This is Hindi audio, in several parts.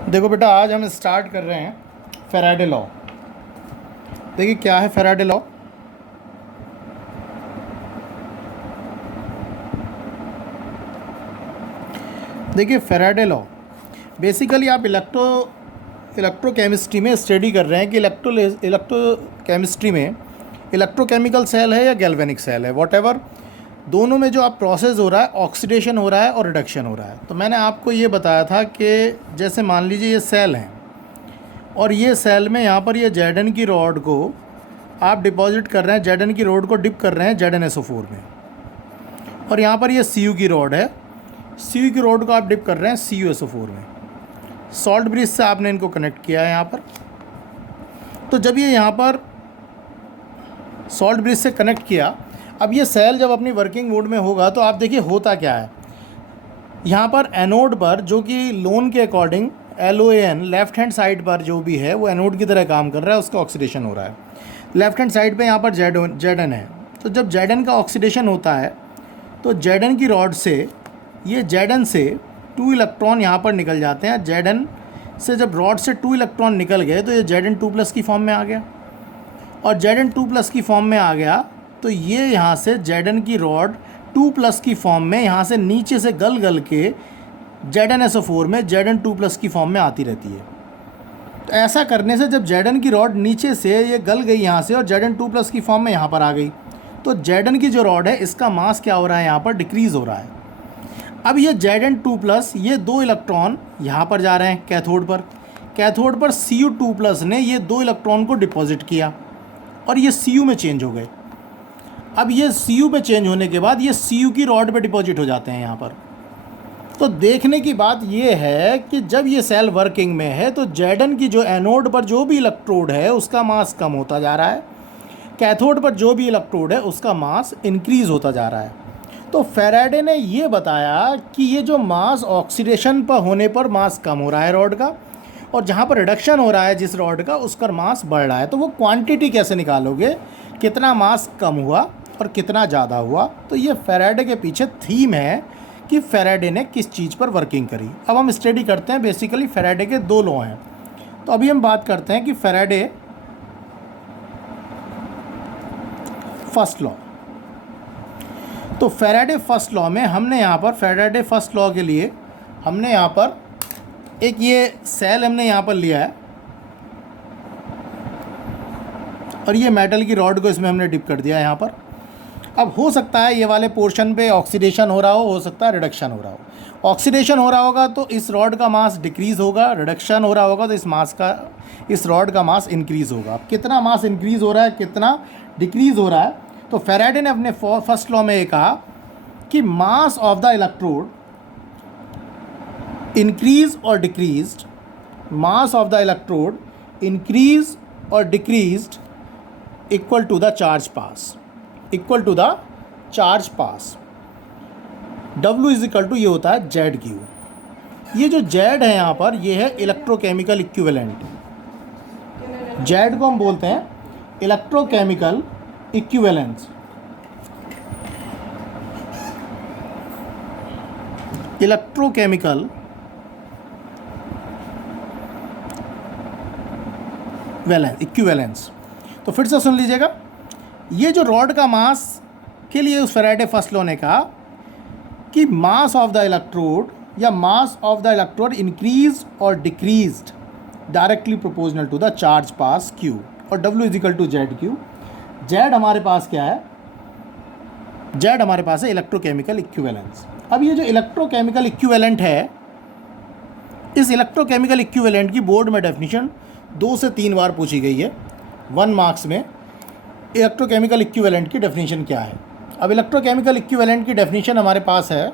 देखो बेटा, आज हम स्टार्ट कर रहे हैं फैराडे लॉ। देखिए क्या है फैराडे लॉ। देखिए फैराडे लॉ बेसिकली आप इलेक्ट्रोकेमिस्ट्री में स्टडी कर रहे हैं कि इलेक्ट्रोकेमिस्ट्री में इलेक्ट्रोकेमिकल सेल है या गैल्वेनिक सेल है, वॉटेवर दोनों में जो आप प्रोसेस हो रहा है, ऑक्सीडेशन हो रहा है और रिडक्शन हो रहा है। तो मैंने आपको ये बताया था कि जैसे मान लीजिए ये सेल हैं और ये सेल में यहाँ पर ये जेडन की रॉड को आप डिपॉजिट कर रहे हैं, जेडन की रॉड को डिप कर रहे हैं ZnSO4 में, और यहाँ पर ये Cu की रॉड है, Cu की रॉड को आप डिप कर रहे हैं CuSO4 में। सॉल्ट ब्रिज से आपने इनको कनेक्ट किया है यहाँ पर। तो जब ये यहाँ पर सॉल्ट ब्रिज से कनेक्ट किया, अब ये सेल जब अपनी वर्किंग मोड में होगा तो आप देखिए होता क्या है। यहाँ पर एनोड पर जो कि लोन के according LOAN left hand side पर जो भी है वो एनोड की तरह काम कर रहा है, उसका ऑक्सीडेशन हो रहा है। लेफ्ट हैंड साइड पे यहाँ पर जेडन है। तो जब जेडन का ऑक्सीडेशन होता है तो जेडन की रॉड से ये जेडन से 2 इलेक्ट्रॉन यहाँ पर निकल जाते हैं। जेडन से जब रॉड से 2 इलेक्ट्रॉन निकल गए तो ये Zn2+ की फॉर्म में आ गया, और Zn2+ की फॉर्म में आ गया तो ये यहाँ से जेडन की रॉड 2+ की फॉर्म में यहाँ से नीचे से गल गल के ZnSO4 में Zn2+ की फॉर्म में आती रहती है। तो ऐसा करने से जब जेडन की रॉड नीचे से ये गल गई यहाँ से और Zn2+ की फॉर्म में यहाँ पर आ गई, तो जेडन की जो रॉड है इसका मास क्या हो रहा है, यहाँ पर डिक्रीज़ हो रहा है। अब ये Zn2+ ये 2 इलेक्ट्रॉन यहाँ पर जा रहे हैं कैथोड पर। कैथोड पर Cu2+ ने ये 2 इलेक्ट्रॉन को डिपॉजिट किया और ये Cu में चेंज हो गए। अब ये Cu में चेंज होने के बाद ये Cu की रॉड पे डिपॉजिट हो जाते हैं यहाँ पर। तो देखने की बात ये है कि जब ये सेल वर्किंग में है तो जेडन की जो एनोड पर जो भी इलेक्ट्रोड है उसका मास कम होता जा रहा है, कैथोड पर जो भी इलेक्ट्रोड है उसका मास इंक्रीज़ होता जा रहा है। तो फैराडे ने ये बताया कि ये जो मास ऑक्सीडेशन पर होने पर मास कम हो रहा है रॉड का, और जहाँ पर रिडक्शन हो रहा है जिस रॉड का उसका मास बढ़ रहा है। तो वो क्वांटिटी कैसे निकालोगे, कितना मास कम हुआ और कितना ज़्यादा हुआ। तो ये फैराडे के पीछे थीम है कि फैराडे ने किस चीज़ पर वर्किंग करी। अब हम स्टडी करते हैं। बेसिकली फैराडे के 2 लॉ हैं। तो अभी हम बात करते हैं कि फैराडे फर्स्ट लॉ। तो फैराडे फर्स्ट लॉ में हमने यहाँ पर फैराडे फर्स्ट लॉ के लिए हमने यहाँ पर एक ये सेल हमने यहाँ पर लिया है और ये मेटल की रॉड को इसमें हमने डिप कर दिया है यहाँ पर। अब हो सकता है ये वाले पोर्शन पे ऑक्सीडेशन हो रहा हो सकता है रिडक्शन हो रहा हो। ऑक्सीडेशन हो रहा होगा तो इस रॉड का मास डिक्रीज़ होगा, रिडक्शन हो रहा होगा तो इस रॉड का मास इंक्रीज़ होगा। अब कितना मास इंक्रीज़ हो रहा है, कितना डिक्रीज़ हो रहा है, तो फैराडे ने अपने फर्स्ट लॉ में ये कहा कि mass of the electrode increase और decreased, mass of the electrode increase और decreased equal to the charge pass, equal to the charge pass. W is equal to ये होता है ZQ। ये जो Z है यहाँ पर ये है इलेक्ट्रोकेमिकल इक्विवेलेंट। Z को हम बोलते हैं इलेक्ट्रोकेमिकल इक्विवेलेंस। Electrochemical equivalence. तो फिर से सुन लीजिएगा, ये जो रॉड का मास के लिए उस फैराडे फर्स्ट लॉ ने कहा कि मास ऑफ द इलेक्ट्रोड या mass of the electrode increase और decreased directly proportional to the charge pass Q, और W is equal to ZQ। Z हमारे पास क्या है, Z हमारे पास है इलेक्ट्रोकेमिकल इक्विवेलेंस। अब ये जो इलेक्ट्रोकेमिकल इक्विवेलेंट है, इस इलेक्ट्रोकेमिकल इक्विवेलेंट की बोर्ड में डेफिनेशन 2 से 3 बार पूछी गई है 1 मार्क्स में। इलेक्ट्रोकेमिकल इक्विवेलेंट की डेफिनेशन क्या है। अब इलेक्ट्रोकेमिकल इक्विवेलेंट की डेफिनेशन हमारे पास है,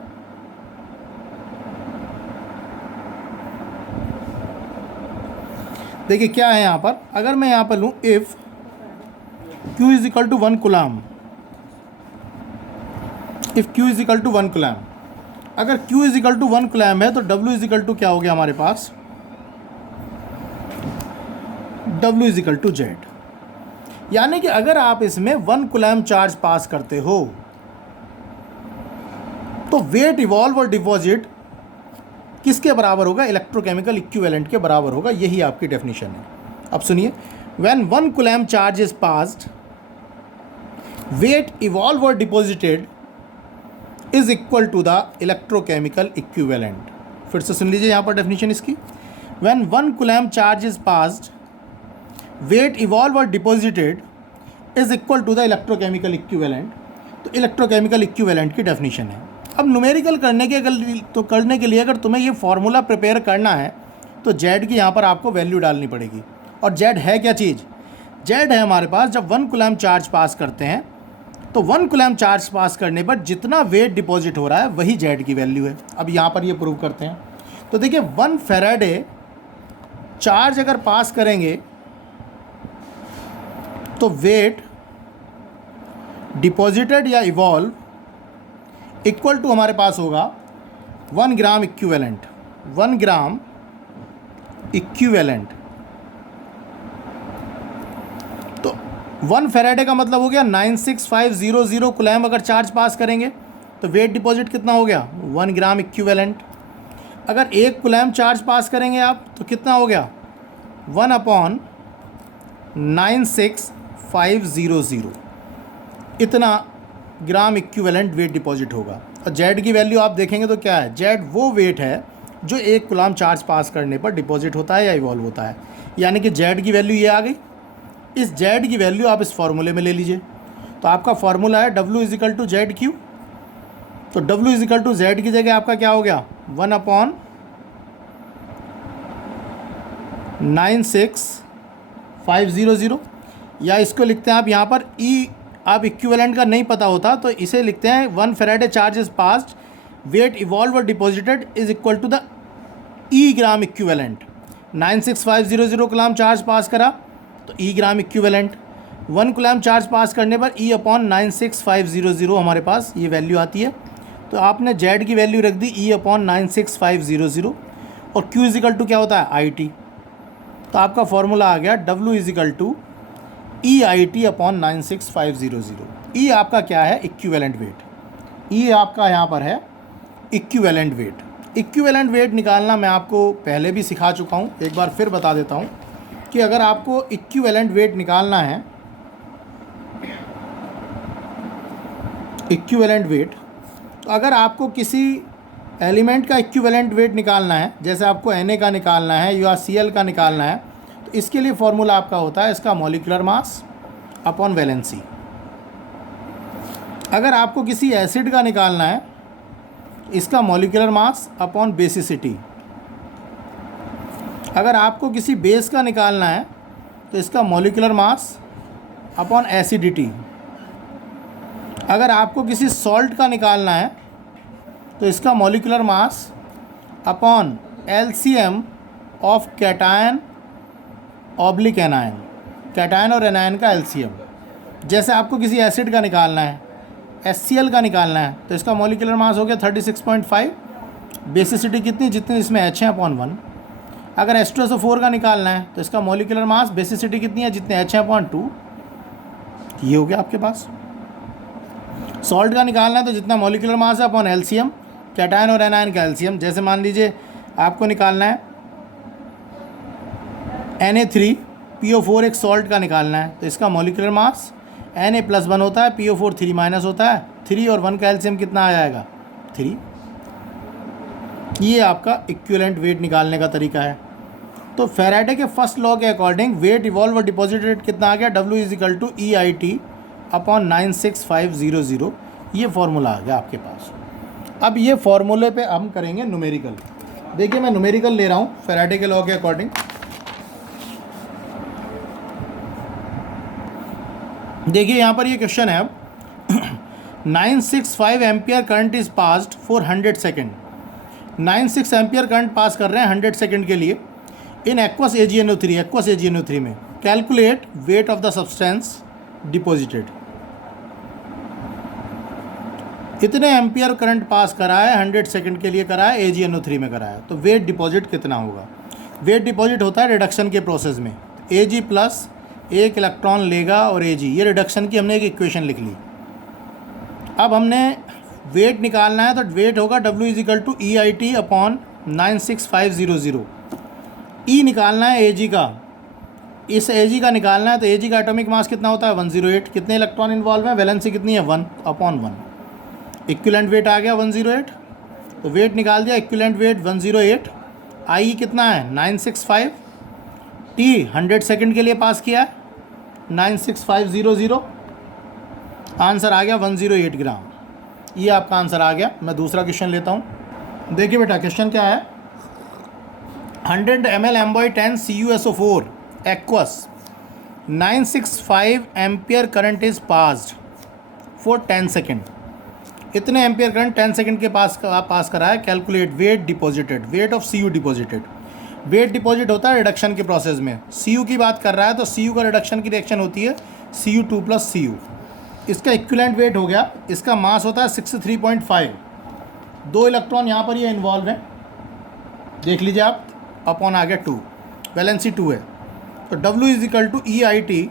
देखिए क्या है यहाँ पर। अगर मैं यहाँ पर लूँ if Q is equal to 1 coulomb, if Q is equal to 1 coulomb, अगर Q is equal to 1 coulomb है तो W इज इक्वल टू क्या हो गया हमारे पास, W is equal to Z। यानी कि अगर आप इसमें 1 कूलम चार्ज पास करते हो तो वेट इवॉल्व और डिपॉजिट किसके बराबर होगा? इलेक्ट्रोकेमिकल इक्विवेलेंट के बराबर होगा। यही आपकी डेफिनेशन है। अब सुनिए, when 1 coulomb charge is passed, weight evolve और deposited is equal to the electrochemical equivalent. फिर से सुन लीजिए यहाँ पर डेफिनेशन इसकी। When 1 coulomb charge is passed, weight evolve और deposited is equal to the electrochemical equivalent. तो इलेक्ट्रोकेमिकल इक्विवेलेंट की डेफिनेशन है। अब न्यूमेरिकल करने के लिए अगर तुम्हें ये फार्मूला प्रिपेयर करना है तो जेड की यहाँ पर आपको वैल्यू डालनी पड़ेगी। और जेड है क्या चीज़? जेड है हमारे पास, जब 1 कूलम्ब चार्ज पास करते हैं तो 1 कूलम्ब चार्ज पास करने पर जितना वेट डिपॉजिट हो रहा है वही जेड की वैल्यू है। अब यहाँ पर ये प्रूव करते हैं। तो देखिए 1 फैराडे चार्ज अगर पास करेंगे तो वेट डिपॉजिटेड या इवॉल्व इक्वल टू हमारे पास होगा 1 ग्राम इक्विवेलेंट। 1 ग्राम इक्विवेलेंट, तो 1 फैराडे का मतलब हो गया 96500 कूलम्ब अगर चार्ज पास करेंगे तो वेट डिपॉजिट कितना हो गया? 1 ग्राम इक्विवेलेंट। अगर 1 कूलम्ब चार्ज पास करेंगे आप तो कितना हो गया? 1/96500, इतना ग्राम इक्विवेलेंट वेट डिपॉजिट होगा। और जेड की वैल्यू आप देखेंगे तो क्या है? जेड वो वेट है जो 1 कूलम्ब चार्ज पास करने पर डिपॉजिट होता है या इवॉल्व होता है। यानी कि जेड की वैल्यू ये आ गई। इस जेड की वैल्यू आप इस फार्मूले में ले लीजिए। तो आपका फार्मूला है W is equal to Z Q. तो W इजिकल टू जेड की जगह आपका क्या हो गया? 1/96500, या इसको लिखते हैं आप यहाँ पर E। आप इक्विवेलेंट का नहीं पता होता तो इसे लिखते हैं 1 faraday charge is passed, weight evolve और deposited is equal to the E gram equivalent. 96500 coulomb charge pass करा तो E gram equivalent. 1 coulomb charge pass करने पर E/96500 हमारे पास ये वैल्यू आती है। तो आपने जेड की वैल्यू रख दी E/96500 और Q इजिकल टू क्या होता है? IT। तो आपका फॉर्मूला आ गया W is equal to EIT/96500। E आपका क्या है? Equivalent weight. E आपका यहाँ पर है इक्विवेलेंट वेट। इक्विवेलेंट वेट निकालना मैं आपको पहले भी सिखा चुका हूँ, एक बार फिर बता देता हूँ कि अगर आपको इक्विवेलेंट वेट निकालना है, इक्विवेलेंट वेट, तो अगर आपको किसी एलिमेंट का इक्विवेलेंट वेट निकालना है, जैसे आपको Na का निकालना है या Cl का निकालना है, तो इसके लिए फॉर्मूला आपका होता है इसका मॉलिक्यूलर मास अपॉन वैलेंसी। अगर आपको किसी एसिड का निकालना है, इसका मॉलिक्यूलर मास अपॉन बेसिसिटी। अगर आपको किसी बेस का निकालना है तो इसका मॉलिक्यूलर मास अपॉन एसिडिटी। अगर आपको किसी सॉल्ट का निकालना है तो इसका molecular mass upon LCM of cation oblique anion. Cation और एनायन का LCM। जैसे आपको किसी एसिड का निकालना है, HCl का निकालना है, तो इसका मॉलिक्यूलर मास हो गया 36.5। बेसिसिटी कितनी? जितनी इसमें H है अपॉन 1। अगर H2SO4 का निकालना है तो इसका मॉलिक्यूलर मास बेसिसिटी कितनी है? जितने H है अपॉन 2। ये हो गया आपके पास। सॉल्ट का निकालना है तो जितना मॉलिक्यूलर मास है अपॉन LCM, कैटायन और एनायन का LCM। जैसे मान लीजिए आपको निकालना है Na3PO4, एक सॉल्ट का निकालना है, तो इसका मॉलिक्यूलर मास Na+1 होता है, PO4 3- होता है। 3 और 1 का LCM कितना आ जाएगा? 3। ये आपका इक्विवेलेंट वेट निकालने का तरीका है। तो फैराडे के फर्स्ट लॉ के अकॉर्डिंग वेट इवॉल्व और डिपॉजिट रेट कितना आ गया? W is equal to EIT/96500। ये फॉर्मूला आ गया आपके पास। अब ये फॉर्मूले पे हम करेंगे न्यूमेरिकल। देखिए मैं न्यूमेरिकल ले रहा हूँ फैराडे के लॉ के अकॉर्डिंग। देखिए यहाँ पर ये क्वेश्चन है। अब 965 ampere current is passed for 100 second. 96 ampere current pass कर रहे हैं 100 सेकेंड के लिए इन एक्वस AgNO3 में। Calculate weight of the substance deposited. इतने एम्पियर करंट पास करा है 100 सेकेंड के लिए करा है, AgNO3 में करा है, तो वेट डिपॉजिट कितना होगा? वेट डिपॉजिट होता है रिडक्शन के प्रोसेस में। Ag प्लस 1 इलेक्ट्रॉन लेगा और Ag, ये रिडक्शन की हमने एक इक्वेशन लिख ली। अब हमने वेट निकालना है तो वेट होगा W is equal to EIT upon 96500। E निकालना है Ag का, इस Ag का निकालना है, तो Ag का एटॉमिक मास कितना होता है 108। कितने इलेक्ट्रॉन इन्वॉल्व हैं, वैलेंसी कितनी है 1/1। इक्विवेलेंट वेट आ गया 108, तो वेट निकाल दिया, इक्विवेलेंट वेट 108। आई कितना है 965, टी 100 सेकंड के लिए पास किया है 96500, आंसर आ गया 108 ग्राम। ये आपका आंसर आ गया। मैं दूसरा क्वेश्चन लेता हूँ। देखिए बेटा क्वेश्चन क्या है, 100 ml M/10 CuSO4 aqueous 965 ampere current is passed for 10 second. इतने एम्पियर करंट 10 सेकेंड के पास करा है। Calculate weight deposited, weight of Cu deposited. Weight deposit होता है रिडक्शन के प्रोसेस में। Cu की बात कर रहा है, तो Cu का रिडक्शन की रिएक्शन होती है Cu2 + Cu। इसका इक्विवेलेंट वेट हो गया, इसका मास होता है 63.5। 2 इलेक्ट्रॉन यहाँ पर ये इन्वॉल्व हैं, देख लीजिए आप, अपॉन आ गया 2, वैलेंसी 2 है, तो W = EIT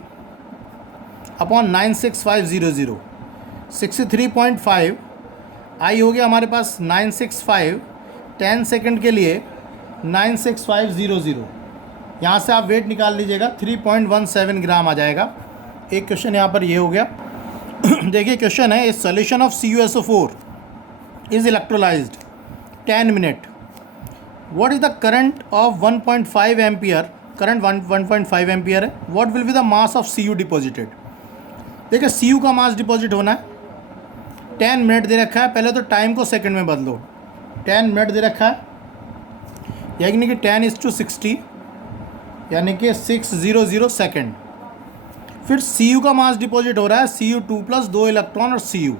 अपॉन 96500। 63.5 आई हो गया हमारे पास 965, 10 सेकंड के लिए 96500। यहाँ से आप वेट निकाल लीजिएगा, 3.17 ग्राम आ जाएगा। एक क्वेश्चन यहाँ पर ये हो गया। देखिए क्वेश्चन है, इस solution of CuSO4 is electrolysed 10 minute, what is the current of 1.5 ampere, current 1.5 ampere है, what will be the mass of Cu deposited. देखिए Cu का मास डिपॉजिट होना है, 10 मिनट दे रखा है। पहले तो टाइम को सेकंड में बदलो, 10 मिनट दे रखा है, यानी कि 10:60, यानी कि 600 सेकेंड। फिर Cu का मास डिपॉजिट हो रहा है Cu2 + 2 इलेक्ट्रॉन और Cu,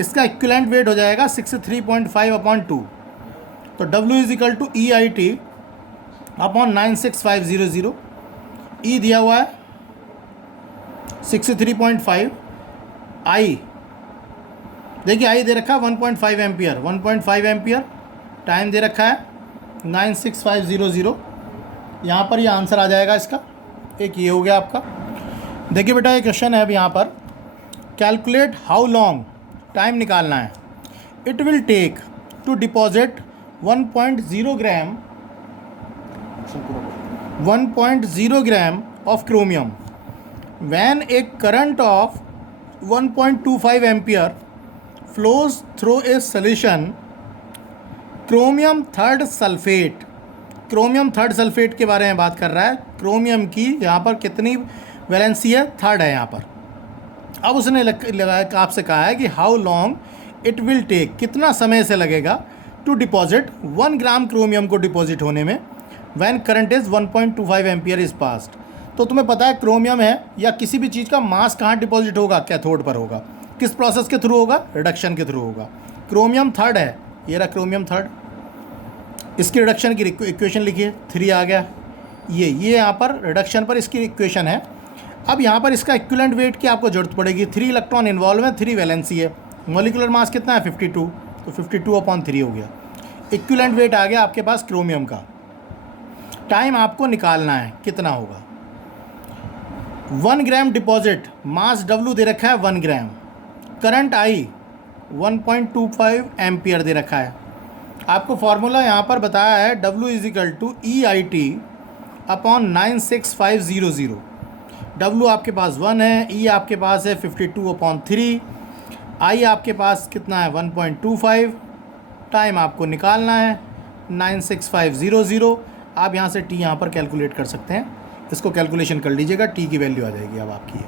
इसका इक्विवेलेंट वेट हो जाएगा 63.5/2। तो W = EIT अपॉन 96500। E दिया हुआ है 63.5, I देखिए I दे रखा है 1.5 एम्पियर, 1.5 एम्पियर, टाइम दे रखा है 96500। यहाँ पर ये आंसर आ जाएगा इसका। एक ये हो गया आपका। देखिए बेटा ये क्वेश्चन है अब यहाँ पर, कैलकुलेट हाउ लॉन्ग, टाइम निकालना है, it will take to deposit 1.0 gram of chromium when a current of 1.25 ampere flows through a solution chromium third sulphate. Chromium third sulphate के बारे में बात कर रहा है। क्रोमियम की यहाँ पर कितनी वैलेंसी है, थर्ड है यहाँ पर। अब उसने आपसे कहा है कि how long it will take, कितना समय से लगेगा टू डिपॉजिट 1 ग्राम क्रोमियम को डिपॉजिट होने में, when current is 1.25 ampere is passed. तो तुम्हें पता है क्रोमियम है या किसी भी चीज़ का मास कहाँ डिपॉजिट होगा, कैथोड पर होगा। किस प्रोसेस के थ्रू होगा, रिडक्शन के थ्रू होगा। क्रोमियम थर्ड है, ये रहा क्रोमियम थर्ड, इसकी रिडक्शन की इक्वेशन लिखिए, 3 आ गया। ये यहाँ पर रिडक्शन पर इसकी इक्वेशन है। अब यहाँ पर इसका इक्विवेलेंट वेट की आपको जरूरत पड़ेगी। 3 इलेक्ट्रॉन इन्वॉल्व है, 3 वैलेंसी है, मॉलिक्यूलर मास कितना है 52, तो 52/3 हो गया। इक्विवेलेंट वेट आ गया आपके पास क्रोमियम का। टाइम आपको निकालना है कितना होगा। 1 ग्राम डिपॉजिट, मास W दे रखा है 1 ग्राम, करंट I 1.25 एम्पियर दे रखा है। आपको फॉर्मूला यहाँ पर बताया है W = EIT अपॉन 96500। W आपके पास 1 है, E आपके पास है 52/3, I आपके पास कितना है 1.25, टाइम आपको निकालना है 96500। आप यहाँ से T यहाँ पर कैलकुलेट कर सकते हैं, इसको कैलकुलेशन कर लीजिएगा, T की वैल्यू आ जाएगी अब आपकी।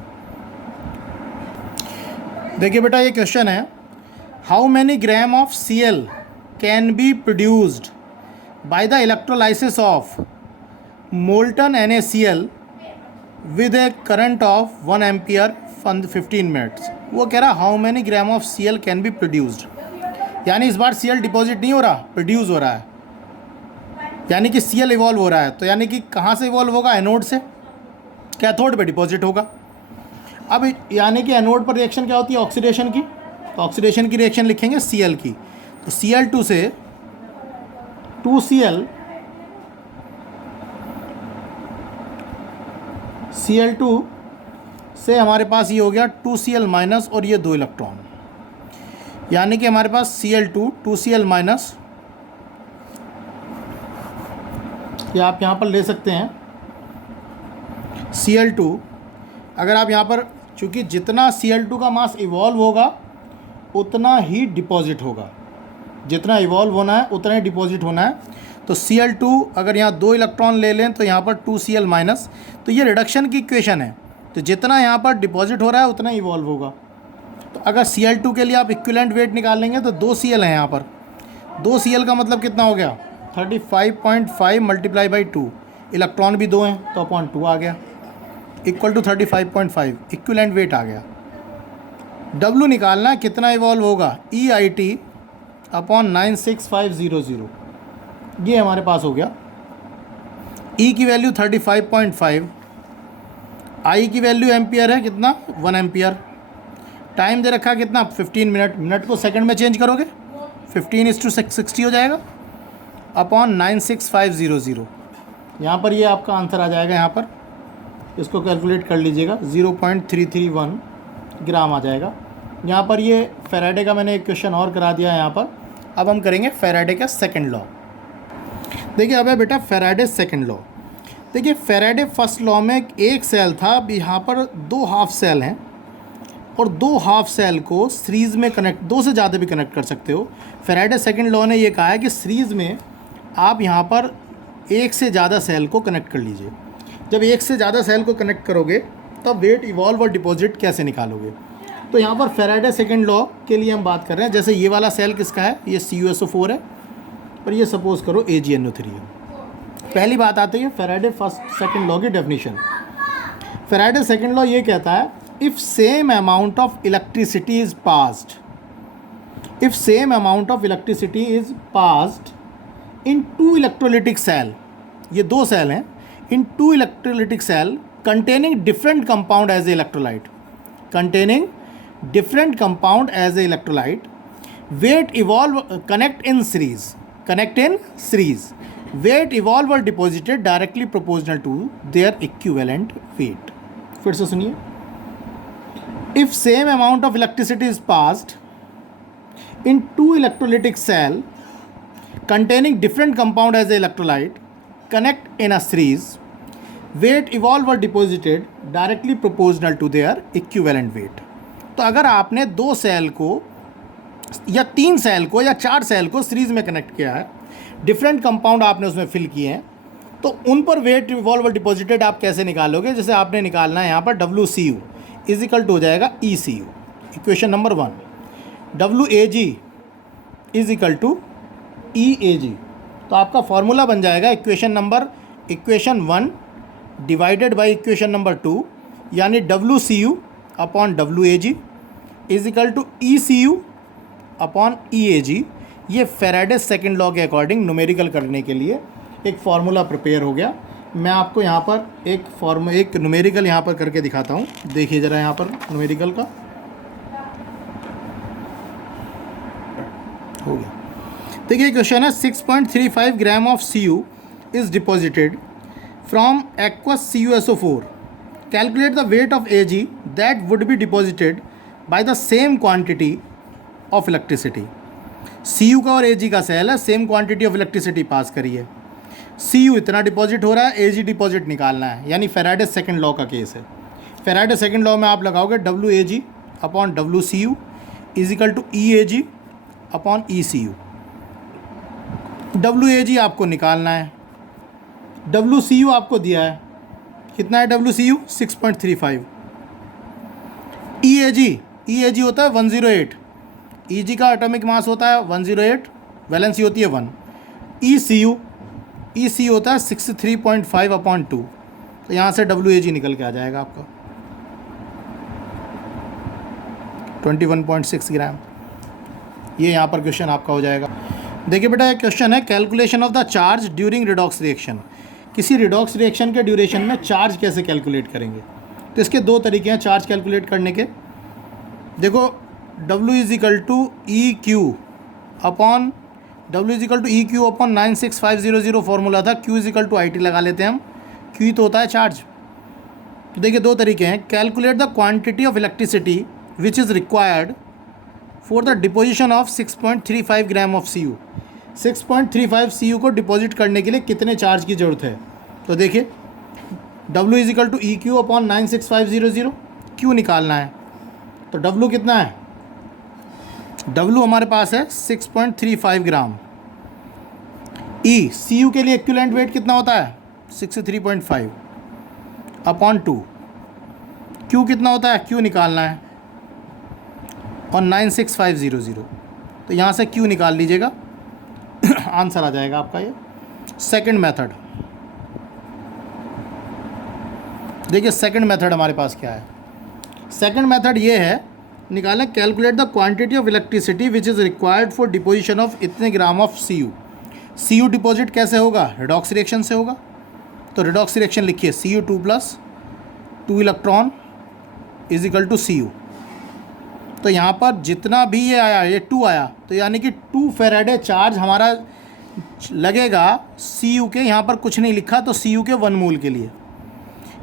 देखिए बेटा ये क्वेश्चन है, how many gram of Cl can be produced by the electrolysis of molten NaCl with A current of 1 ampere 15 minutes. वो कह रहा how many gram of Cl can be produced, यानी इस बार Cl डिपॉजिट नहीं हो रहा, प्रोड्यूस हो रहा है, यानी कि Cl इवॉल्व हो रहा है। तो यानी कि कहाँ से इवॉल्व होगा, एनोड से, कैथोड पे डिपॉजिट होगा। अब यानी कि एनोड पर रिएक्शन क्या होती है, ऑक्सीडेशन की, तो ऑक्सीडेशन की रिएक्शन लिखेंगे Cl की, तो Cl2 से 2Cl, Cl2 से हमारे पास ये हो गया 2Cl माइनस और ये 2 इलेक्ट्रॉन, यानी कि हमारे पास Cl2 2Cl माइनस कि आप यहाँ पर ले सकते हैं Cl2। अगर आप यहाँ पर, चूँकि जितना Cl2 का मास इवॉल्व होगा उतना ही डिपॉजिट होगा, जितना इवॉल्व होना है उतना ही डिपॉजिट होना है। तो Cl2 अगर यहाँ 2 इलेक्ट्रॉन ले लें तो यहाँ पर 2Cl माइनस, तो ये रिडक्शन की इक्वेशन है। तो जितना यहाँ पर डिपॉजिट हो रहा है उतना इवॉल्व होगा। तो अगर Cl2 के लिए आप इक्विवेलेंट वेट निकालेंगे तो 2Cl है यहाँ पर। 2Cl का मतलब कितना हो गया, 35.5 मल्टीप्लाई बाई 2, इलेक्ट्रॉन भी 2 हैं तो अपॉन 2 आ गया, इक्वल टू 35.5 इक्विवेलेंट वेट आ गया। W निकालना है, कितना इवॉल्व होगा, EIT अपॉन 96500, ये हमारे पास हो गया। E की वैल्यू 35.5, I की वैल्यू एम्पियर है कितना, 1 एम्पियर। टाइम दे रखा है कितना, 15 मिनट, मिनट को सेकंड में चेंज करोगे 15:60 हो जाएगा, अपॉन 96500। यहाँ पर ये आपका आंसर आ जाएगा, यहाँ पर इसको कैलकुलेट कर लीजिएगा, 0.331 ग्राम आ जाएगा। यहाँ पर ये फैराडे का मैंने एक क्वेश्चन और करा दिया है यहाँ पर। अब हम करेंगे फैराडे का सेकंड लॉ। देखिए अब है बेटा फैराडे सेकंड लॉ। देखिए फैराडे फर्स्ट लॉ में एक सेल था, अब यहाँ पर 2 हाफ सेल हैं और 2 हाफ सेल को सीरीज़ में कनेक्ट, 2 से ज़्यादा भी कनेक्ट कर सकते हो। फैराडे सेकंड लॉ ने ये कहा है कि सीरीज़ में आप यहाँ पर 1 से ज़्यादा सेल को कनेक्ट कर लीजिए। जब 1 से ज़्यादा सेल को कनेक्ट करोगे तब वेट इवॉल्व और डिपॉजिट कैसे निकालोगे। तो यहाँ पर फैराडे सेकंड लॉ के लिए हम बात कर रहे हैं। जैसे ये वाला सेल किसका है, ये CuSO4 है और ये सपोज़ करो AgNO3 है। पहली बात आती है फैराडे फर्स्ट सेकंड लॉ की डेफिनेशन। फैराडे सेकंड लॉ ये कहता है, if same amount of electricity is passed, if same amount of electricity is passed in 2 electrolytic cell, ये 2 सेल हैं, in 2 electrolytic cell containing different compound as a electrolyte, containing different compound as a electrolyte, weight evolve, connect in series, weight evolve or deposited directly proportional to their equivalent weight। फिर से सुनिए, if same amount of electricity is passed in 2 electrolytic cell containing different compound as a electrolyte, connect in a series, weight evolve और deposited directly proportional to their equivalent weight. तो अगर आपने 2 सेल को या 3 सेल को या 4 सेल को सीरीज़ में कनेक्ट किया है, डिफरेंट कंपाउंड आपने उसमें फिल किए हैं, तो उन पर वेट इवॉल्व और डिपॉजिटेड आप कैसे निकालोगे। जैसे आपने निकालना है यहाँ पर WCU इज इक्वल टू हो जाएगा ECU, equation number 1, WAG is equal to EAG। तो आपका फॉर्मूला बन जाएगा equation 1 divided by equation number 2, यानी WCU upon WAG is equal to ECU upon EAG। ये फैराडे सेकंड लॉ के अकॉर्डिंग न्यूमेरिकल करने के लिए एक फार्मूला प्रिपेयर हो गया। मैं आपको यहाँ पर एक न्यूमेरिकल यहाँ पर करके दिखाता हूँ। देखिए ज़रा यहाँ पर न्यूमेरिकल का हो गया। देखिए क्वेश्चन है, 6.35 gram of Cu is deposited from aqueous CuSO4, calculate the weight of Ag that would be deposited by the same quantity of electricity। Cu का और Ag का सेल है, same quantity of electricity pass करी है। Cu इतना डिपॉजिट हो रहा है, Ag डिपॉजिट निकालना है, यानी फैराडे सेकंड लॉ का केस है। फैराडे सेकंड लॉ में आप लगाओगे WAG upon WCU is equal to EAG upon ECU। WAG आपको निकालना है, WCU आपको दिया है, कितना है WCU 6.35। EAG होता है 108, EG का एटॉमिक मास होता है 108, वैलेंसी होती है 1। ECU होता है 63.5 अपॉन 2। तो यहाँ से WAG निकल के आ जाएगा आपका 21.6 ग्राम। ये यहाँ पर क्वेश्चन आपका हो जाएगा। देखिए बेटा एक क्वेश्चन है, calculation of the charge during redox reaction. किसी रिडॉक्स रिएक्शन के ड्यूरेशन में चार्ज कैसे कैलकुलेट करेंगे। तो इसके 2 तरीके हैं चार्ज कैलकुलेट करने के। देखो W is equal to EQ upon 96500 formula था, Q is equal to IT लगा लेते हैं हम, Q तो होता है चार्ज। तो देखिए 2 तरीके हैं, calculate the quantity of electricity which is required for the deposition of 6.35 gram of Cu। 6.35 CU को डिपॉजिट करने के लिए कितने चार्ज की ज़रूरत है? तो देखिए W is equal to EQ upon 96500, Q निकालना है। तो W कितना है? W हमारे पास है 6.35 ग्राम। CU के लिए इक्विवेलेंट वेट कितना होता है? 63.5 अपॉन 2। Q कितना होता है? Q निकालना है और 96500, तो यहाँ से Q निकाल लीजिएगा आंसर आ जाएगा आपका ये। सेकंड मेथड, देखिए सेकंड मेथड हमारे पास क्या है। सेकंड मेथड ये है, निकालें calculate the quantity of electricity which is required for deposition of इतने ग्राम ऑफ CU डिपॉजिट कैसे होगा? रिडॉक्स रिएक्शन से होगा। तो रिडॉक्स रिएक्शन लिखिए, Cu2 + 2 electron is equal to CU। तो यहाँ पर जितना भी ये आया, ये 2 आया, तो यानी कि 2 फेराडे चार्ज हमारा लगेगा CU के, यहाँ पर कुछ नहीं लिखा तो CU के 1 मोल के लिए,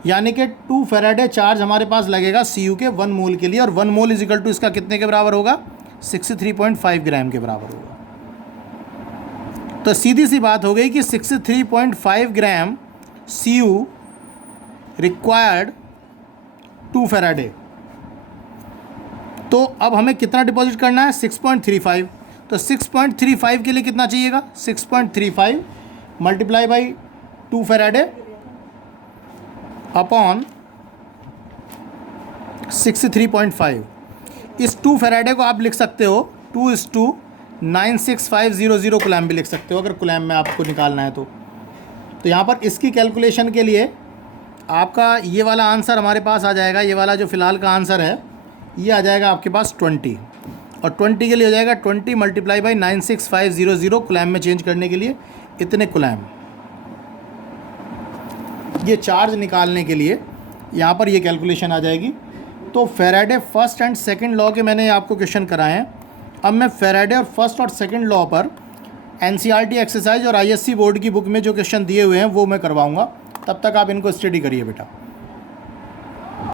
यानी कि 2 फेराडे चार्ज हमारे पास लगेगा CU के 1 मोल के लिए। और 1 मोल इज इक्वल टू इसका कितने के बराबर होगा? 63.5 ग्राम के बराबर होगा। तो सीधी सी बात हो गई कि 63.5 ग्राम CU रिक्वायर्ड 2 फेराडे। तो अब हमें कितना डिपॉजिट करना है? 6.35। तो 6.35 के लिए कितना चाहिएगा? 6.35 मल्टीप्लाई बाई 2 फेराडे अपॉन 63.5। इस 2 फेराडे को आप लिख सकते हो 2:96500 कुलैम भी लिख सकते हो, अगर कुलैम में आपको निकालना है तो। यहाँ पर इसकी कैलकुलेशन के लिए आपका ये वाला आंसर हमारे पास आ जाएगा, ये वाला जो फ़िलहाल का आंसर है ये आ जाएगा आपके पास 20, और 20 के लिए हो जाएगा 20 मल्टीप्लाई बाई 96500 कुलैम में चेंज करने के लिए इतने कुलैम। ये चार्ज निकालने के लिए यहाँ पर ये कैलकुलेशन आ जाएगी। तो Faraday first and second law के मैंने आपको क्वेश्चन कराए हैं। अब मैं फेराडे और फर्स्ट और सेकंड लॉ पर NCERT एक्सरसाइज और ISC बोर्ड की बुक में जो क्वेश्चन दिए हुए हैं वो मैं करवाऊँगा। तब तक आप इनको स्टडी करिए बेटा।